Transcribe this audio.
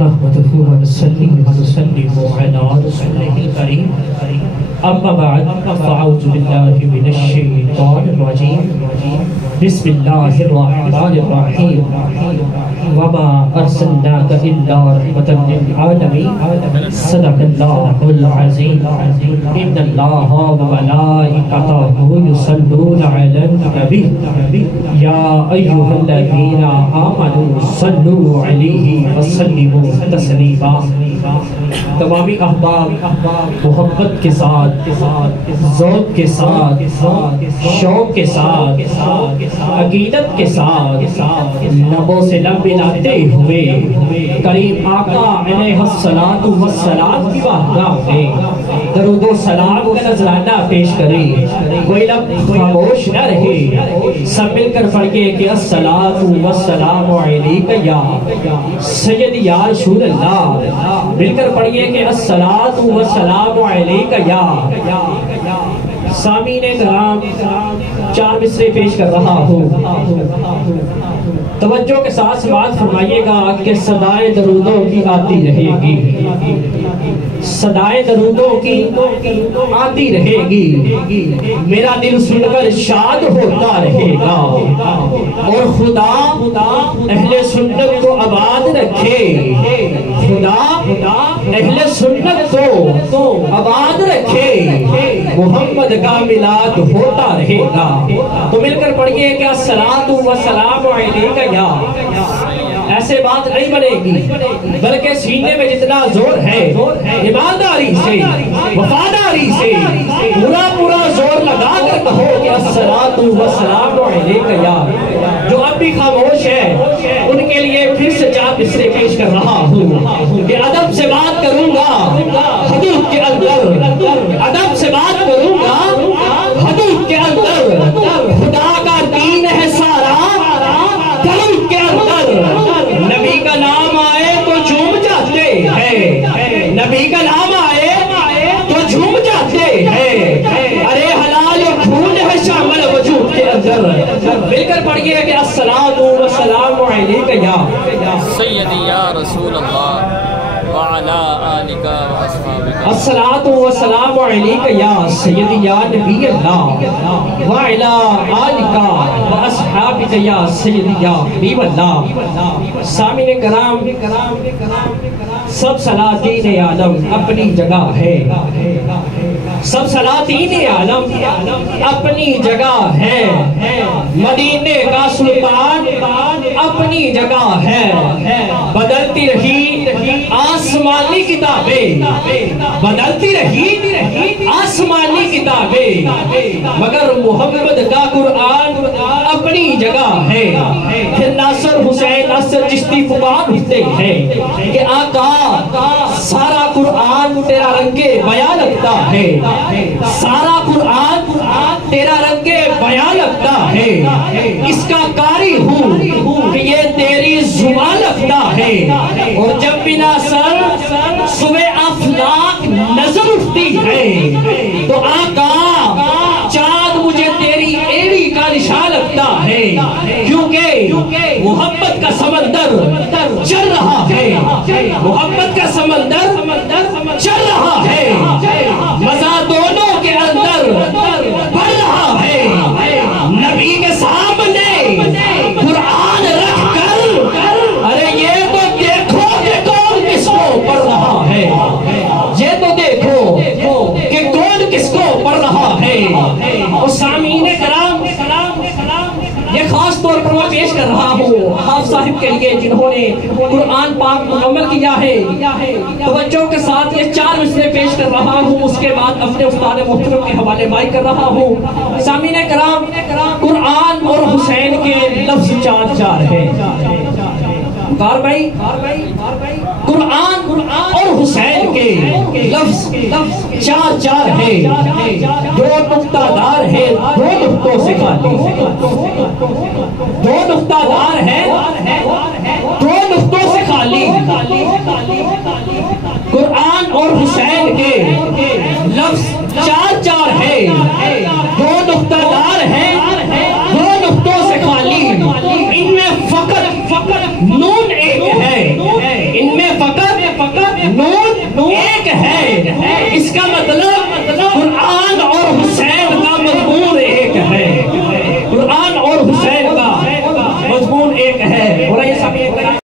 نحمده ونصلي ونسلم على رسوله الكريم اما بعد فاعوذ بالله من الشيطان الرجيم بسم الله الرحمن الرحيم وما ارسلناك الا رحمة للعالمين صدق الله العظيم ان الله وملائكته يصلون على النبي يا ايها الذين آمنوا صلوا عليه وسلموا تسلیما۔ تمامی احباب محبت کے ساتھ، ذوق کے ساتھ، شوق کے ساتھ، عقیدت کے ساتھ لبوں سے لب ملاتے ہوئے کریم آقا علیہ الصلوۃ والسلام کی بارگاہ میں درود و سلام کا نذرانہ پیش کریں۔ کوئی لب خاموش نہ رہے، سب مل کر پڑھیے کہ الصلاۃ والسلام علیک یا سید یا رسول اللہ، مل کر پڑھیے کہ الصلاۃ والسلام علیک یا۔ سامعین کرام، چار مصرے پیش کر رہا ہوں، توجہ کے ساتھ سماعت فرمائیے گا کہ صدائے درودوں کی آتی رہے گی، صدائے درودوں کی آتی رہے گی، میرا دل سن کر شاد ہوتا رہے گا، اور خدا اہل سنت کو آباد رکھے، خدا اہل سنت کو آباد رکھے، محمد کا میلاد ہوتا رہے گا۔ تو مل کر پڑھیے کہ الصلاۃ والسلام علیک یا۔ ایسے بات نہیں بنے گی، بلکہ سینے میں جتنا زور ہے ایمانداری سے، وفاداری سے پورا پورا زور لگا کر کہو کہ الصلاۃ والسلام علیک یا۔ جو اب بھی خاموش ہے ان کے لیے پھر سے چار مصرے پیش کر رہا ہوں کہ ادب سے بات کروں گا حدود کے اندر، ادب سے بات کروں گا حدود کے اندر، خدا کا دین ہے سارا قلب کے اندر، نبی کا نام آئے تو جھوم جاتے ہیں، نبی کا نام آئے تو جھوم جاتے ہیں، ارے حلال خون ہے شامل وجود کے اندر۔ مل کر پڑھیے کہ الصلاۃ والسلام علیک یا سیدی یا رسول اللہ وعلا آلک واصحابک۔ الصلاۃ والسلام علیک یا سیدی یا نبی اللہ وعلا آلک واصحابک یا سیدی یا حبیب اللہ۔ سامعین کرام، سب سلاطین عالم اپنی جگہ ہے، سب سلاطین عالم اپنی جگہ ہے، مدینے کا سلطان اپنی جگہ ہے، بدلتی رہی آسمانی کتابیں، بدلتی رہی آسمانی کتابیں، مگر محمد کا قرآن اپنی جگہ ہے۔ پھر ناصر حسین ناصر چشتی پکار اٹھتے ہیں کہ آقا سارا قرآن تیرا رنگ بیان لگتا ہے، سارا قرآن تیرا رنگ بیان لگتا ہے، اس کا قاری ہوں کہ یہ تیری زبان لگتا ہے، اور جب بنا سر صبح افلاک نظر اٹھتی ہے تو آقا چاند مجھے تیری ایڑی کا نشان لگتا ہے، کیونکہ محبت کا سمندر چل رہا ہے، محبت کا سمندر چل رہا ہے، مزہ دونوں کے اندر بڑھ رہا ہے، نبی کے سامنے قرآن رکھ کر ارے یہ تو دیکھو کہ کون کس کو پڑھ رہا ہے، یہ تو دیکھو کہ کون کس کو پڑھ رہا ہے۔ اور سامعین کرام، یہ خاص طور پر میں پیش کر رہا ہوں حافظ صاحب کے لیے جنہوں نے قرآن پاک مکمل کیا ہے، توجہ کے ساتھ یہ چار مصرے پیش کر رہا ہوں، اس کے بعد اپنے استاد محترم کے حوالے مائک کر رہا ہوں۔ سامعین کرام، قرآن اور حسین کے لفظ چار چار ہیں، کار بھائی قرآن اور حسین کے لفظ چار چار ہیں، دو نقطہ دار ہے دو نقطوں سے خالی، دو نقطہ دار ہے دو نقطوں سے خالی، قرآن اور حسین کے لفظ چار چار ہیں، دو نقطہ دار ہے دو نقطوں سے خالی، ان میں فقط نون ایک ہے، ان میں فقط ایک ہے، اس کا مطلب قرآن